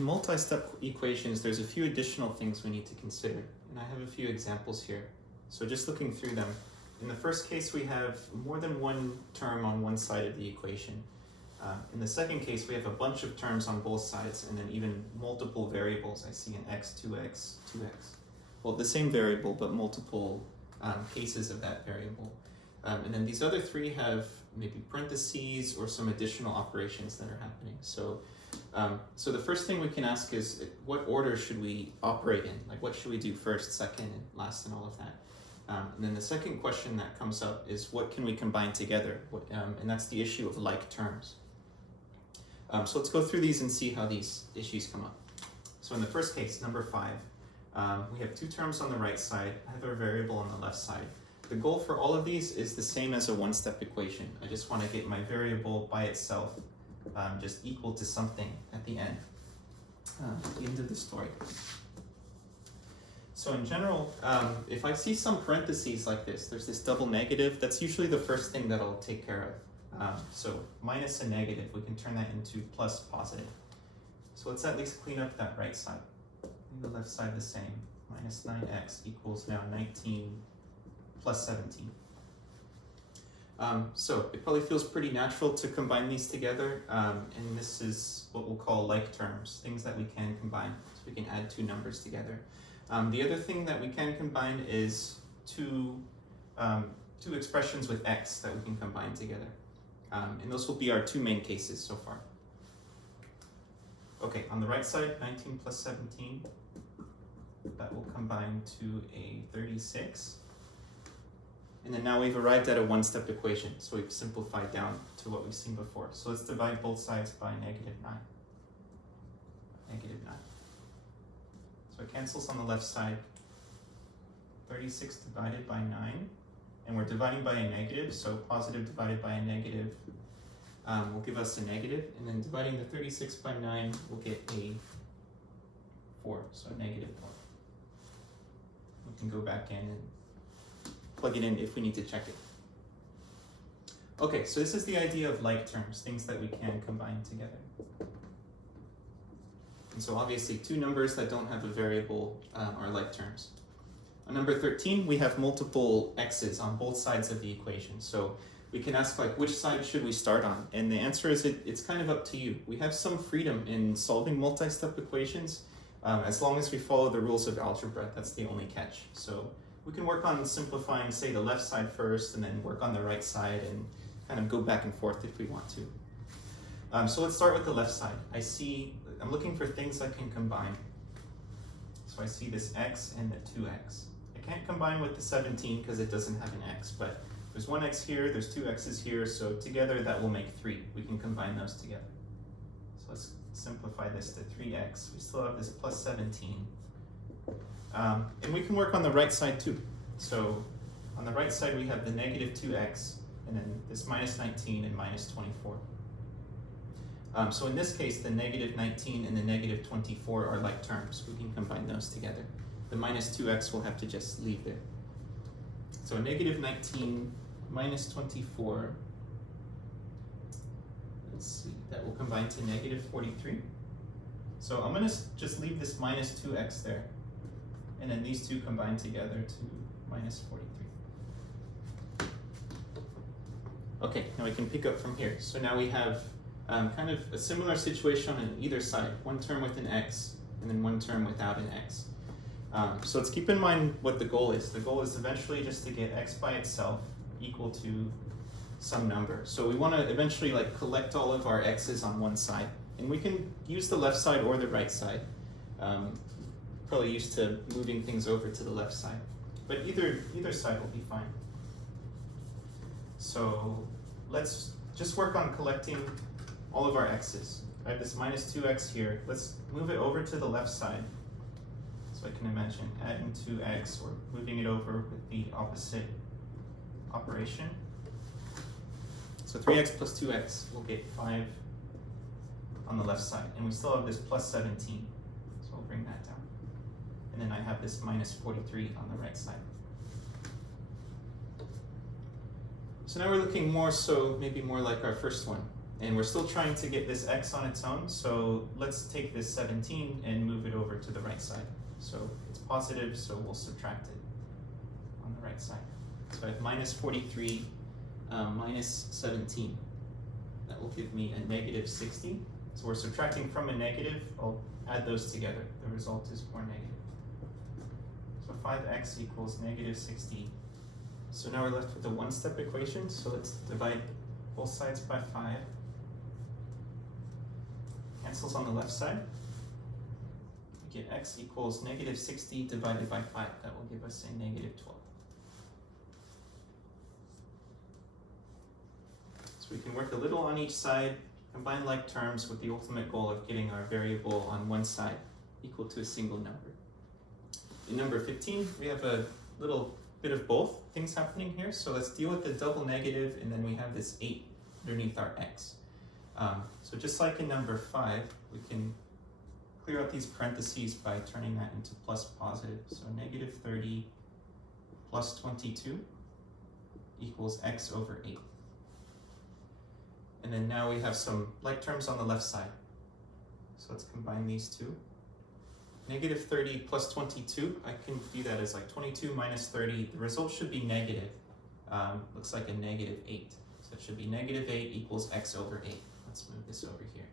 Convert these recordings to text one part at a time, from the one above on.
in multi-step equations, there's a few additional things we need to consider, and I have a few examples here. So just looking through them, in the first case we have more than one term on one side of the equation. In the second case we have a bunch of terms on both sides, and then even multiple variables. I see an x, 2x, 2x. Well, the same variable, but multiple cases of that variable. And then these other three have maybe parentheses or some additional operations that are happening. So the first thing we can ask is, what order should we operate in? Like, what should we do first, second, and last, and all of that? And then the second question that comes up is, what can we combine together? And that's the issue of like terms. So let's go through these and see how these issues come up. So in the first case, number 5, we have two terms on the right side. I have a variable on the left side. The goal for all of these is the same as a one-step equation. I just want to get my variable by itself just equal to something at the end of the story. So in general, if I see some parentheses like this, there's this double negative, that's usually the first thing that I'll take care of. So minus a negative, we can turn that into plus positive. So let's at least clean up that right side. Leave the left side the same. Minus 9x equals now 19 plus 17. So it probably feels pretty natural to combine these together, and this is what we'll call like terms, things that we can combine. So we can add two numbers together. The other thing that we can combine is two expressions with x that we can combine together. And those will be our two main cases so far. Okay, on the right side, 19 plus 17, that will combine to a 36. And then now we've arrived at a one-step equation, so we've simplified down to what we've seen before. So let's divide both sides by negative 9. Negative 9. So it cancels on the left side. 36 divided by 9. And we're dividing by a negative, so positive divided by a negative will give us a negative. And then dividing the 36 by 9 will get a 4, so negative 4. We can go back in and plug it in if we need to check it. Okay, so this is the idea of like terms, things that we can combine together. And so obviously two numbers that don't have a variable are like terms. On number 13, we have multiple x's on both sides of the equation. So we can ask, like, which side should we start on? And the answer is it's kind of up to you. We have some freedom in solving multi-step equations as long as we follow the rules of algebra. That's the only catch. So we can work on simplifying, say, the left side first, and then work on the right side and kind of go back and forth if we want to. So let's start with the left side. I'm looking for things I can combine. So I see this x and the 2x. I can't combine with the 17 because it doesn't have an x, but there's one x here, there's two x's here, so together that will make 3. We can combine those together. So let's simplify this to 3x. We still have this plus 17. And we can work on the right side too. So on the right side we have the negative 2x, and then this minus 19 and minus 24. So in this case, the negative 19 and the negative 24 are like terms. We can combine those together. The minus 2x will have to just leave there. So negative 19 minus 24, let's see, that will combine to negative 43. So I'm going to just leave this minus 2x there. And then these two combine together to minus 43. Okay, now we can pick up from here. So now we have kind of a similar situation on either side. One term with an x, and then one term without an x. So let's keep in mind what the goal is. The goal is eventually just to get x by itself equal to some number. So we want to eventually collect all of our x's on one side. And we can use the left side or the right side. Probably used to moving things over to the left side. But either side will be fine. So let's just work on collecting all of our x's. I have this minus 2x here. Let's move it over to the left side. So I can imagine adding 2x or moving it over with the opposite operation. So 3x plus 2x will get 5 on the left side. And we still have this plus 17. So I'll bring that down. And then I have this minus 43 on the right side. So now we're looking maybe more like our first one. And we're still trying to get this x on its own, so let's take this 17 and move it over to the right side. So it's positive, so we'll subtract it on the right side. So I have minus 43 minus 17. That will give me a negative 60. So we're subtracting from a negative. I'll add those together. The result is 4 negative. So 5x equals negative 60. So now we're left with a one-step equation. So let's divide both sides by 5. Cancels on the left side. We get x equals negative 60 divided by 5. That will give us a negative 12. So we can work a little on each side, combine like terms with the ultimate goal of getting our variable on one side equal to a single number. In number 15, we have a little bit of both things happening here. So let's deal with the double negative, and then we have this 8 underneath our x. So just like in number 5, we can clear out these parentheses by turning that into plus positive. So negative 30 plus 22 equals x over 8. And then now we have some like terms on the left side. So let's combine these two. Negative 30 plus 22, I can view that as like 22 minus 30. The result should be negative. Looks like a negative 8. So it should be negative 8 equals x over 8. Let's move this over here.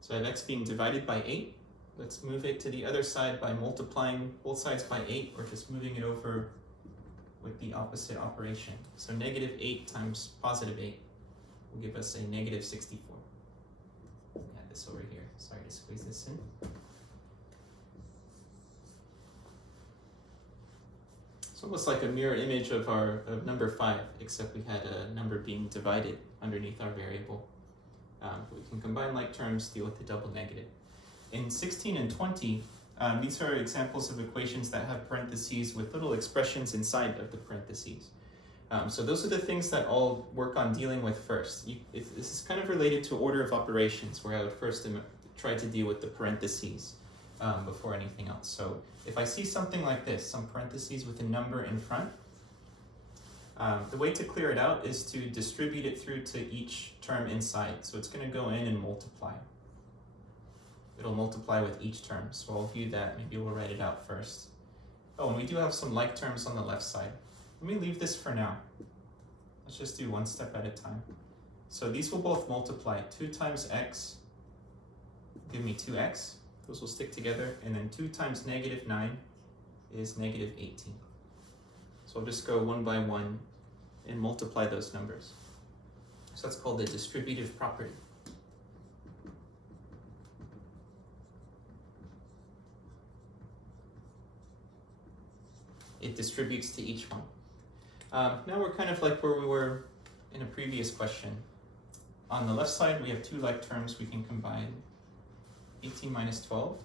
So I have x being divided by 8. Let's move it to the other side by multiplying both sides by 8, or just moving it over with the opposite operation. So negative 8 times positive 8 will give us a negative 64. Add this over here. Sorry to squeeze this in. It's almost like a mirror image of number 5, except we had a number being divided underneath our variable. We can combine like terms, deal with the double negative. In 16 and 20, these are examples of equations that have parentheses with little expressions inside of the parentheses. So those are the things that I'll work on dealing with first. This is kind of related to order of operations, where I would first try to deal with the parentheses before anything else. So if I see something like this, some parentheses with a number in front, the way to clear it out is to distribute it through to each term inside. So it's going to go in and multiply. It'll multiply with each term. So I'll view that. Maybe we'll write it out first. Oh, and we do have some like terms on the left side. Let me leave this for now. Let's just do one step at a time. So these will both multiply. 2 times x give me 2x. Those will stick together. And then 2 times negative 9 is negative 18. So I'll just go one by one and multiply those numbers. So that's called the distributive property. It distributes to each one. Now we're kind of like where we were in a previous question. On the left side, we have 2 like terms we can combine. 18 minus 12.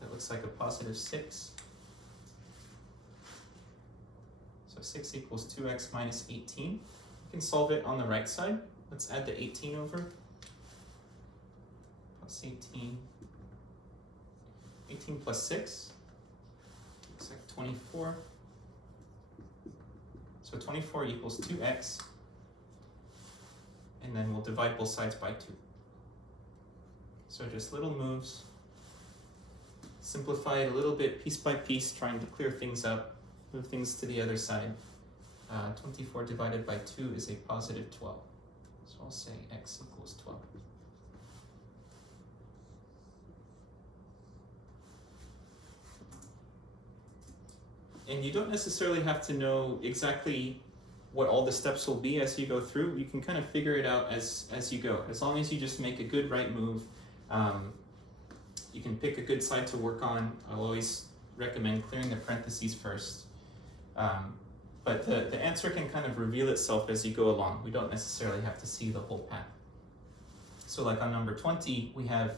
That looks like a positive 6. So 6 equals 2x minus 18. We can solve it on the right side. Let's add the 18 over. Plus 18. 18 plus 6. Looks like 24. So 24 equals 2x. And then we'll divide both sides by 2. So just little moves. Simplify it a little bit, piece by piece, trying to clear things up. Move things to the other side. 24 divided by 2 is a positive 12. So I'll say x equals 12. And you don't necessarily have to know exactly what all the steps will be as you go through. You can kind of figure it out as you go. As long as you just make a good right move, you can pick a good side to work on. I'll always recommend clearing the parentheses first. But the answer can kind of reveal itself as you go along. We don't necessarily have to see the whole path. So like on number 20, we have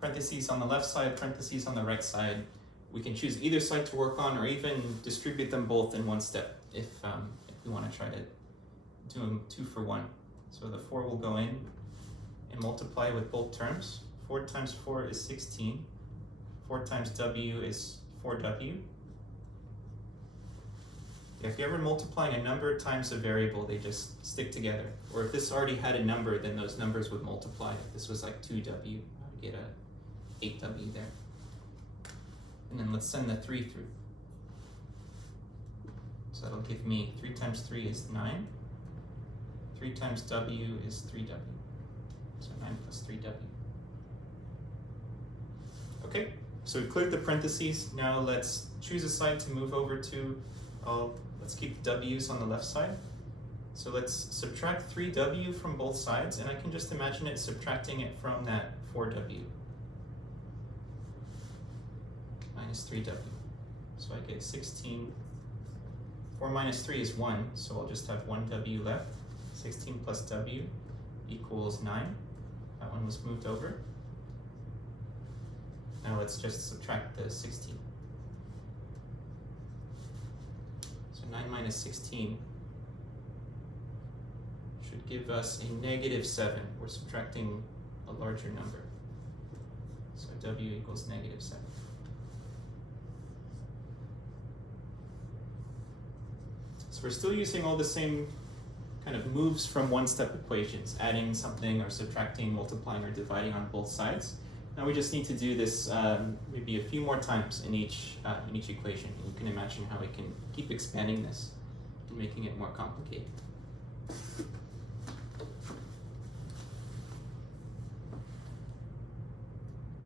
parentheses on the left side, parentheses on the right side. We can choose either side to work on, or even distribute them both in one step if we want to try to do them 2 for 1. So the 4 will go in and multiply with both terms. 4 times 4 is 16. 4 times w is 4w. If you're ever multiplying a number times a variable, they just stick together. Or if this already had a number, then those numbers would multiply. If this was like 2w, I would get a 8w there. And then let's send the 3 through. So that'll give me 3 times 3 is 9. 3 times w is 3w. So 9 plus 3w. Okay, so we've cleared the parentheses. Now let's choose a side to move over to. Let's keep the w's on the left side. So let's subtract 3w from both sides, and I can just imagine it subtracting it from that 4w. Minus 3w. So I get 16. 4 minus 3 is 1, so I'll just have 1w left. 16 plus w equals 9. That one was moved over. Now let's just subtract the 16. So 9 minus 16 should give us a negative 7. We're subtracting a larger number. So w equals negative 7. So we're still using all the same kind of moves from one-step equations, adding something or subtracting, multiplying, or dividing on both sides. Now we just need to do this maybe a few more times in each equation. And you can imagine how we can keep expanding this and making it more complicated.